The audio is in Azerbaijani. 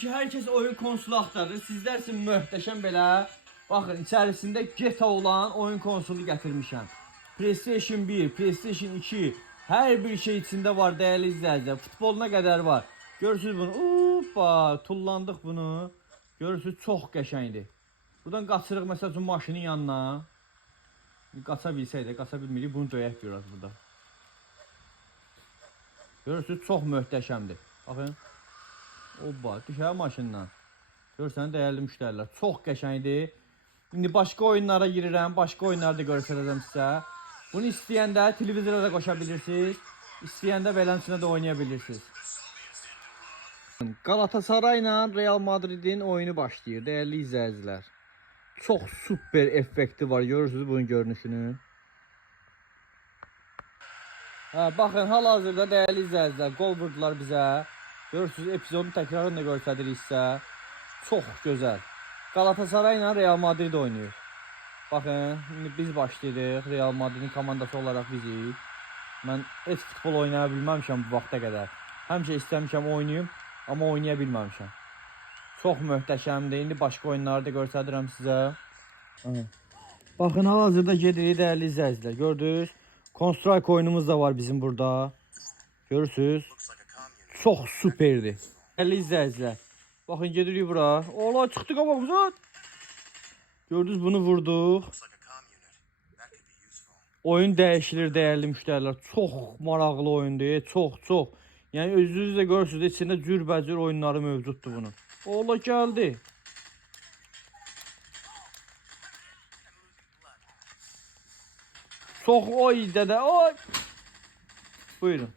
ki herkes oyun konsolu axtarır. Sizlər üçün möhtəşəm belə. Baxın, içərisində GTA olan oyun konsolu gətirmişəm. PlayStation 1, PlayStation 2, hər bir şey içində var dəyərli izləyicilər. Futboluna qədər var. Görürsünüz bunu. Hoppa, tullandıq bunu. Görürsünüz, çox qəşəngdir. Buradan qaçırıq məsəl üçün maşının yanına. Qaça bilsəydik, qaça bilmirik. Bunu döyək görürüz burada. Görürsünüz, çox möhtəşəmdir. Baxın. Hoppa, düşər maşından. Görürsən, dəyərli müştərilər. Çox qəşəngdir. İndi başqa oyunlara girirəm. Başqa oyunları da göstərəcəm sizə. Bunu istəyəndə televizora da qoşa bilirsiniz. İstəyəndə beləsinə də oynaya bilirsiniz. Galatasaray ilə Real Madridin oyunu başlayır. Dəyərli izləyicilər. Çox super effekti var. Görürsünüz bunun görünüşünü. Baxın, hal-hazırda dəyərli izləyicilər, qol vurdular bizə. Görürsünüz, epizodun təkrarını da göstəririk sizə. Çox gözəl. Galatasaray ilə Real Madrid oynayır. Baxın, indi biz başlayırıq. Real Madridin komandası olaraq bizik. Mən heç futbol oynaya bilməmişəm bu vaxta qədər. Həmişə istəmişəm oynayım, amma oynaya bilməmişəm. Çox möhtəşəmdir. İndi başqa oyunları da göstərirəm sizə. Baxın, hal-hazırda gedirik dəyərli izləyicilər. Gördünüz? Counter-Strike oyunumuz da var bizim burada. Görürsünüz? Çox superdir. Dəyərli izləyicilər. Baxın, gedirik bura. Ola, çıxdı qabağımıza. Gördünüz, bunu vurduq. Oyun dəyişilir dəyərli müştərilər. Çox maraqlı oyundur. Çox. Yəni özünüz də görürsünüz, içində cürbəcür oyunları mövcuddur bunun. Ola, gəldi. Çox oy dədə. Oy. Buyurun.